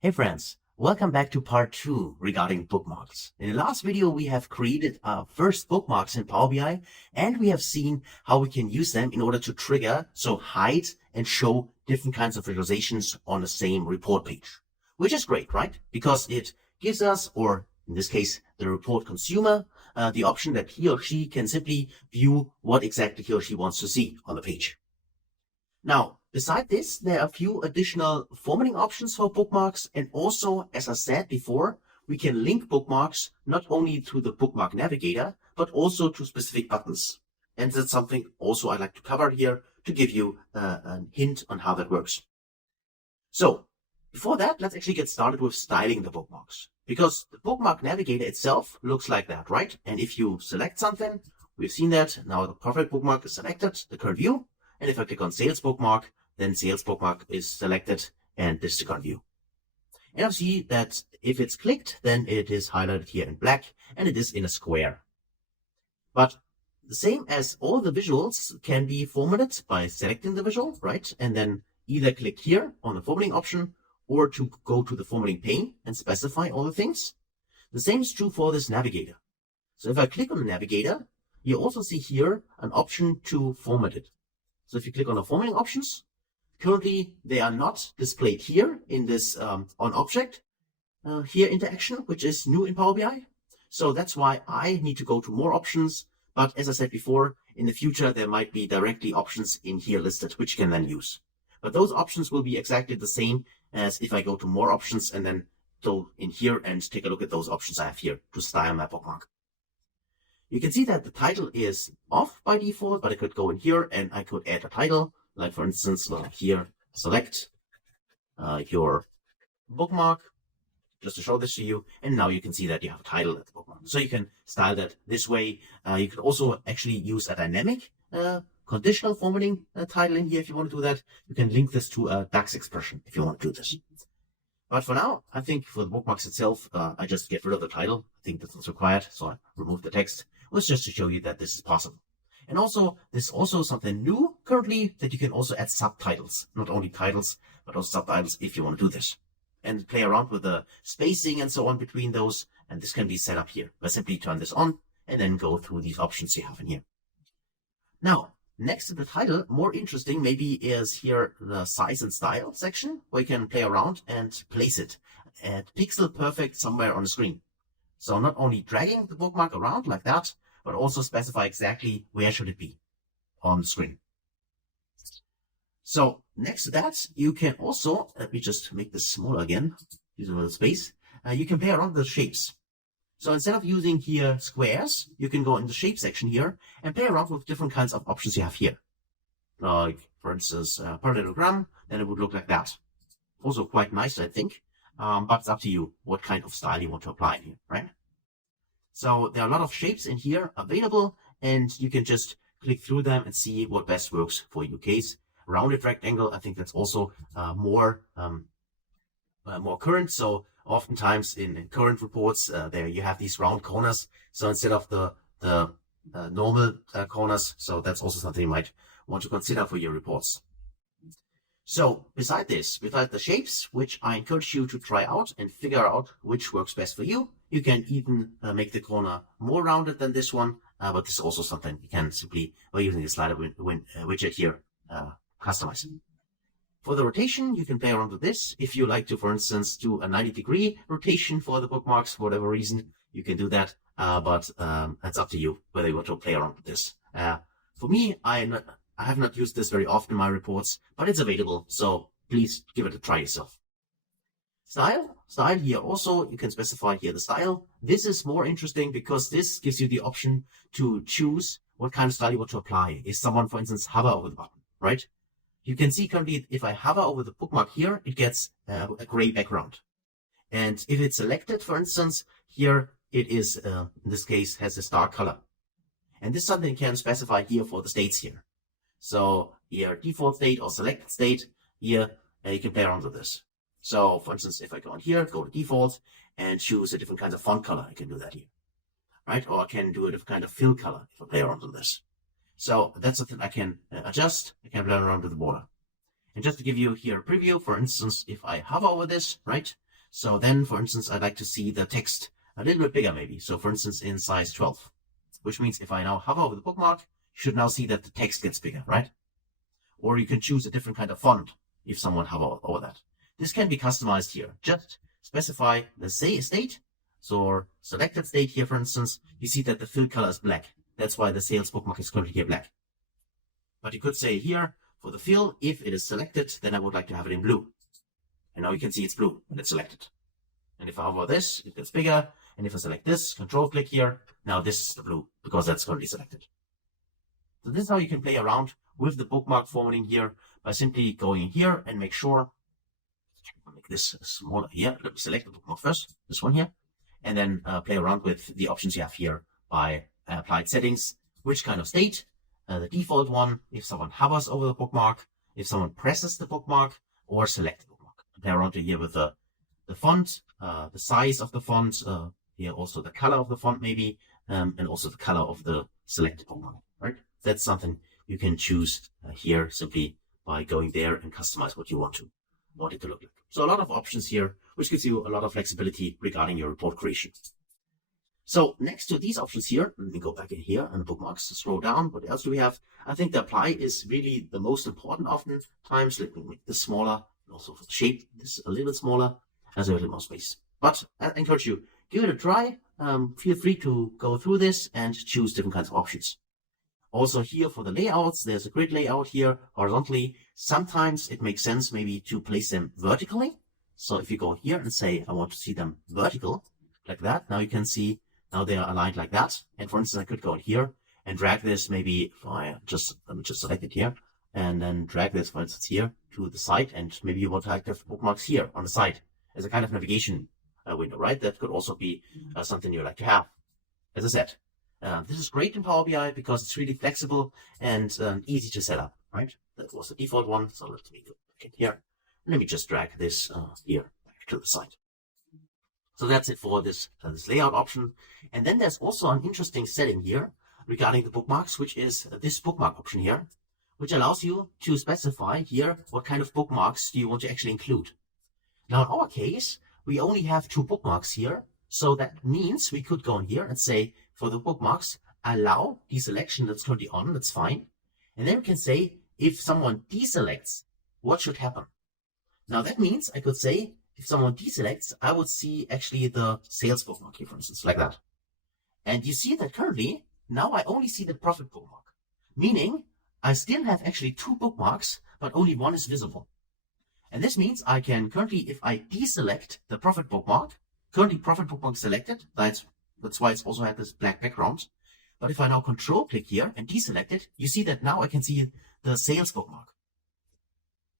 Hey friends, welcome back to part 2 regarding bookmarks. In the last video, we have created our first bookmarks in Power BI, and we have seen how we can use them in order to trigger, so hide and show different kinds of visualizations on the same report page. Which is great, right? Because it gives us, or in this case, the report consumer, the option that he or she can simply view what exactly he or she wants to see on the page. Now, beside this, there are a few additional formatting options for bookmarks, and also, as I said before, we can link bookmarks not only to the bookmark navigator, but also to specific buttons. And that's something also I'd like to cover here to give you a hint on how that works. So, before that, let's actually get started with styling the bookmarks. Because the bookmark navigator itself looks like that, right? And if you select something, we've seen that, now the profile bookmark is selected, the current view. And if I click on Sales Bookmark, then Sales Bookmark is selected, and this is the current view. And I see that if it's clicked, then it is highlighted here in black, and it is in a square. But the same as all the visuals can be formatted by selecting the visual, right? And then either click here on the formatting option, or to go to the formatting pane and specify all the things. The same is true for this navigator. So if I click on the navigator, you also see here an option to format it. So if you click on the formatting options, currently they are not displayed here in this on object here interaction, which is new in Power BI. So that's why I need to go to more options. But as I said before, in the future, there might be directly options in here listed, which you can then use. But those options will be exactly the same as if I go to more options and then go in here and take a look at those options I have here to style my bookmark. You can see that the title is off by default, but I could go in here and I could add a title, like for instance, here, select your bookmark, just to show this to you. And now you can see that you have a title at the bookmark. So you can style that this way. You could also actually use a dynamic conditional formatting title in here if you want to do that. You can link this to a DAX expression if you want to do this. But for now, I think for the bookmarks itself, I just get rid of the title. I think that's not required, so I remove the text. It was just to show you that this is possible. And also, there's also something new currently that you can also add subtitles. Not only titles, but also subtitles if you want to do this. And play around with the spacing and so on between those. And this can be set up here. I simply turn this on and then go through these options you have in here. Now, next to the title, more interesting maybe is here the size and style section, where you can play around and place it at pixel perfect somewhere on the screen. So not only dragging the bookmark around like that, but also specify exactly where should it be on the screen. So next to that, you can also, let me just make this smaller again, use a little space. You can play around with the shapes. So instead of using here squares, you can go in the shape section here and play around with different kinds of options you have here. Like, for instance, parallelogram, then it would look like that. Also quite nice, I think. But it's up to you what kind of style you want to apply here, right? So there are a lot of shapes in here available, and you can just click through them and see what best works for your case. Rounded rectangle, I think that's also more current. So oftentimes in current reports, there you have these round corners. So instead of the normal corners, so that's also something you might want to consider for your reports. So beside the shapes, which I encourage you to try out and figure out which works best for you, you can even make the corner more rounded than this one. But this is also something you can simply, by using the slider widget here, customize. For the rotation, you can play around with this. If you like to, for instance, do a 90-degree rotation for the bookmarks, for whatever reason, you can do that. But that's up to you whether you want to play around with this. For me, I have not used this very often in my reports, but it's available, so please give it a try yourself. Style here also, you can specify here the style. This is more interesting because this gives you the option to choose what kind of style you want to apply. If someone, for instance, hover over the button, right? You can see currently if I hover over the bookmark here, it gets a gray background. And if it's selected, for instance, here it is, in this case, has a star color. And this is something you can specify here for the states here. So your default state or selected state here, you can play around with this. So for instance, if I go on here, go to default and choose a different kind of font color, I can do that here, right? Or I can do a different kind of fill color if I play around with this. So that's something I can adjust. I can play around with the border. And just to give you here a preview, for instance, if I hover over this, right, So then, for instance, I'd like to see the text a little bit bigger maybe. So for instance, in size 12, which means if I now hover over the bookmark, you should now see that the text gets bigger, right? Or you can choose a different kind of font if someone hover over that. This can be customized here. Just specify the state. So selected state here, for instance, you see that the fill color is black. That's why the sales bookmark is currently here black. But you could say here for the fill, if it is selected, then I would like to have it in blue. And now you can see it's blue when it's selected. And if I hover this, it gets bigger. And if I select this, control click here, now this is the blue because that's currently selected. So this is how you can play around with the bookmark formatting here by simply going in here and make sure, make this smaller here. Let me select the bookmark first, this one here, and then play around with the options you have here by applied settings, which kind of state, the default one, if someone hovers over the bookmark, if someone presses the bookmark, or select the bookmark. Play around here with the font, the size of the font, here also the color of the font maybe, and also the color of the selected bookmark, right? That's something you can choose here simply by going there and customize what you want it to look like. So a lot of options here, which gives you a lot of flexibility regarding your report creation. So next to these options here, let me go back in here and bookmarks, scroll down. What else do we have? I think the apply is really the most important oftentimes. Let me make this smaller. Also for the shape, this is a little bit smaller, has a little more space. But I encourage you, give it a try. Feel free to go through this and choose different kinds of options. Also here for the layouts, there's a grid layout here horizontally. Sometimes it makes sense maybe to place them vertically. So if you go here and say, I want to see them vertical, like that, now you can see, now they are aligned like that. And for instance, I could go in here and drag this maybe, let me just select it here, and then drag this, for instance, here to the side. And maybe you want to have bookmarks here on the side as a kind of navigation window, right? That could also be something you like to have. As I said, this is great in Power BI because it's really flexible and easy to set up, right? That was the default one. So let me go back in here. Let me just drag this here back to the side. So that's it for this layout option. And then there's also an interesting setting here regarding the bookmarks, which is this bookmark option here, which allows you to specify here what kind of bookmarks do you want to actually include. Now, in our case, we only have 2 bookmarks here. So that means we could go in here and say, for the bookmarks, allow deselection that's currently on, that's fine. And then we can say, if someone deselects, what should happen? Now that means I could say, if someone deselects, I would see actually the sales bookmark here, for instance, like that. And you see that currently, now I only see the profit bookmark, meaning I still have actually 2 bookmarks, but only one is visible. And this means I can currently, if I deselect the profit bookmark, currently profit bookmark selected, that's why it's also had this black background. But if I now control click here and deselect it, you see that now I can see the sales bookmark.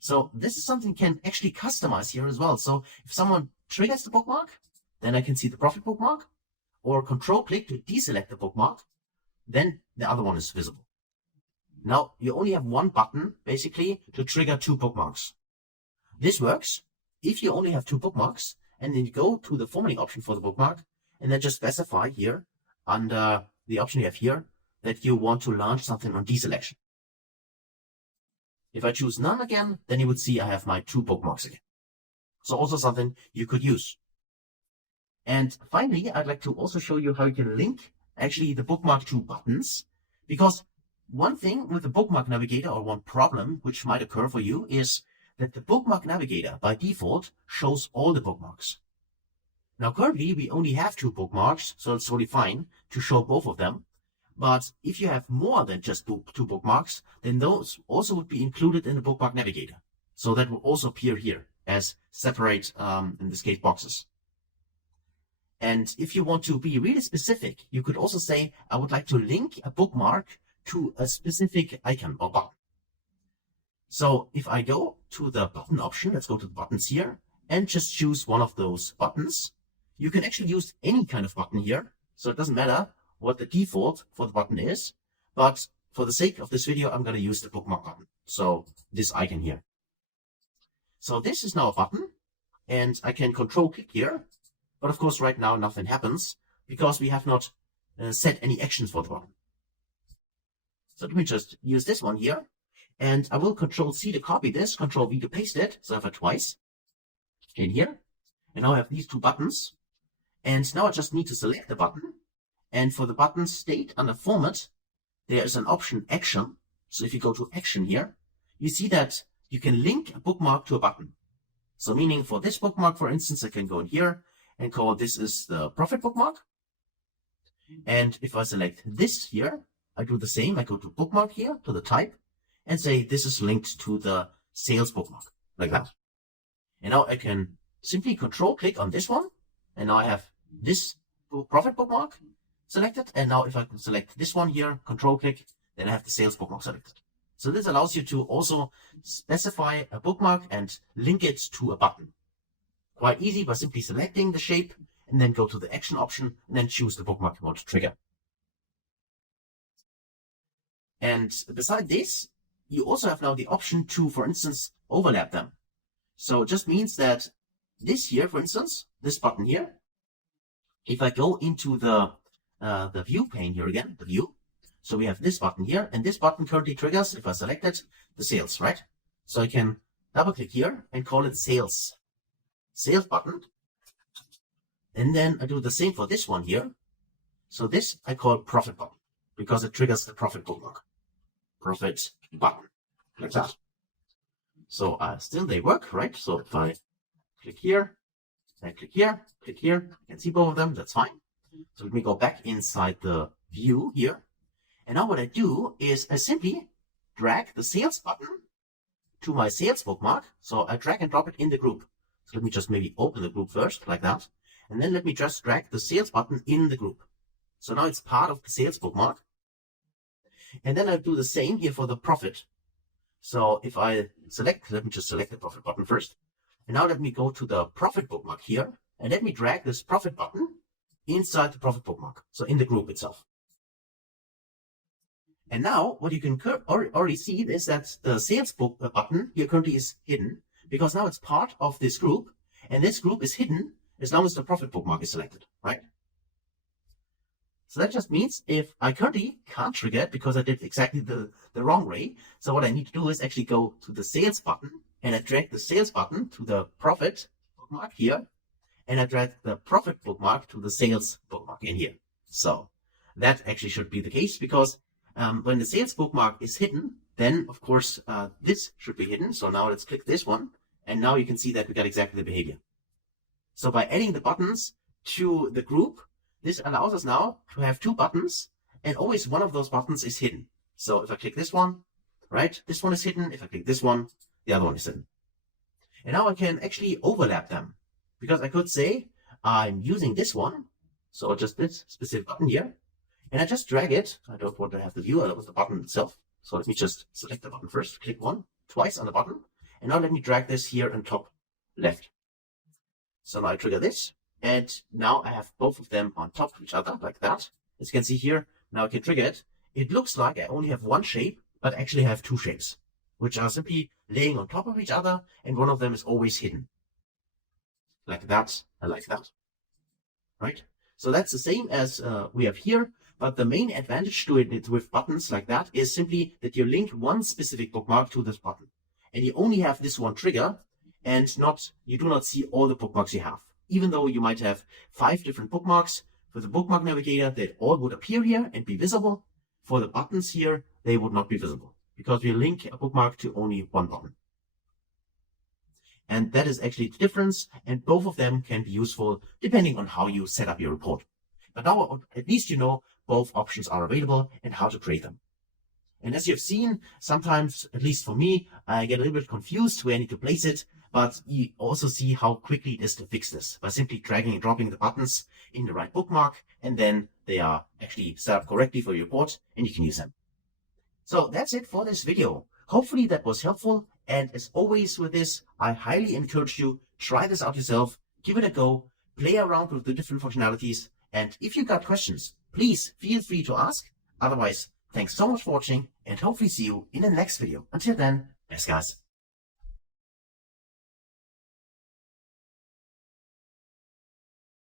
So this is something you can actually customize here as well. So if someone triggers the bookmark, then I can see the profit bookmark, or control click to deselect the bookmark, then the other one is visible. Now you only have one button basically to trigger 2 bookmarks. This works if you only have 2 bookmarks, and then you go to the formatting option for the bookmark and then just specify here under the option you have here that you want to launch something on deselection. If I choose none again, then you would see I have my 2 bookmarks again. So also something you could use. And finally, I'd like to also show you how you can link actually the bookmark to buttons, because one thing with the bookmark navigator, or one problem which might occur for you, is that the bookmark navigator by default shows all the bookmarks. Now currently we only have 2 bookmarks, so it's totally fine to show both of them. But if you have more than just 2 bookmarks, then those also would be included in the bookmark navigator. So that will also appear here as separate, in this case, boxes. And if you want to be really specific, you could also say, I would like to link a bookmark to a specific icon or button. So if I go to the button option, let's go to the buttons here and just choose one of those buttons. You can actually use any kind of button here. So it doesn't matter what the default for the button is, but for the sake of this video, I'm going to use the bookmark button. So this icon here. So this is now a button, and I can control click here. But of course, right now, nothing happens because we have not set any actions for the button. So let me just use this one here, and I will control C to copy this, control V to paste it. So I have it twice in here. And now I have these two buttons. And now I just need to select the button. And for the button state under format, there is an option action. So if you go to action here, you see that you can link a bookmark to a button. So meaning for this bookmark, for instance, I can go in here and call this is the profit bookmark. And if I select this here, I do the same. I go to bookmark here, to the type, and say this is linked to the sales bookmark, like that. And now I can simply control click on this one. And now I have this profit bookmark selected. And now if I can select this one here, control click, then I have the sales bookmark selected. So this allows you to also specify a bookmark and link it to a button. Quite easy by simply selecting the shape and then go to the action option and then choose the bookmark you want to trigger. And beside this, you also have now the option to, for instance, overlap them. So it just means that this here, for instance, this button here, if I go into the view pane here again, the view, so we have this button here, and this button currently triggers, if I select it, the sales, right? So I can double click here and call it sales button. And then I do the same for this one here. So this I call profit button because it triggers the profit bookmark. Profit button, like that. So still they work, right? So if I click here, then click here, you can see both of them, that's fine. So let me go back inside the view here. And now what I do is I simply drag the sales button to my sales bookmark. So I drag and drop it in the group. So let me just maybe open the group first, like that. And then let me just drag the sales button in the group. So now it's part of the sales bookmark. And then I'll do the same here for the profit. So if I select, let me just select the profit button first. And now let me go to the profit bookmark here. And let me drag this profit button inside the profit bookmark. So in the group itself. And now what you can already see is that the sales button here currently is hidden because now it's part of this group. And this group is hidden as long as the profit bookmark is selected, right? So that just means if I currently can't trigger it because I did exactly the wrong way. So what I need to do is actually go to the sales button and I drag the sales button to the profit bookmark here. And I drag the profit bookmark to the sales bookmark in here. So that actually should be the case because when the sales bookmark is hidden, then of course this should be hidden. So now let's click this one. And now you can see that we got exactly the behavior. So by adding the buttons to the group, this allows us now to have two buttons and always one of those buttons is hidden. So if I click this one, right, this one is hidden. If I click this one, the other one is hidden. And now I can actually overlap them because I could say I'm using this one. So just this specific button here and I just drag it. I don't want to have the view. I want the button itself. So let me just select the button first, click twice on the button. And now let me drag this here on top left. So now I trigger this. And now I have both of them on top of each other like that. As you can see here, now I can trigger it. It looks like I only have one shape, but actually I have two shapes, which are simply laying on top of each other. And one of them is always hidden. Like that and like that. Right? So that's the same as we have here. But the main advantage to it with buttons like that is simply that you link one specific bookmark to this button. And you only have this one trigger and you do not see all the bookmarks you have. Even though you might have 5 different bookmarks, for the bookmark navigator, they all would appear here and be visible. For the buttons here, they would not be visible because we link a bookmark to only one button. And that is actually the difference. And both of them can be useful depending on how you set up your report. But now at least you know both options are available and how to create them. And as you've seen, sometimes, at least for me, I get a little bit confused where I need to place it. But you also see how quickly it is to fix this by simply dragging and dropping the buttons in the right bookmark. And then they are actually set up correctly for your report and you can use them. So that's it for this video. Hopefully that was helpful. And as always with this, I highly encourage you, try this out yourself, give it a go, play around with the different functionalities. And if you got questions, please feel free to ask. Otherwise, thanks so much for watching and hopefully see you in the next video. Until then, best guys.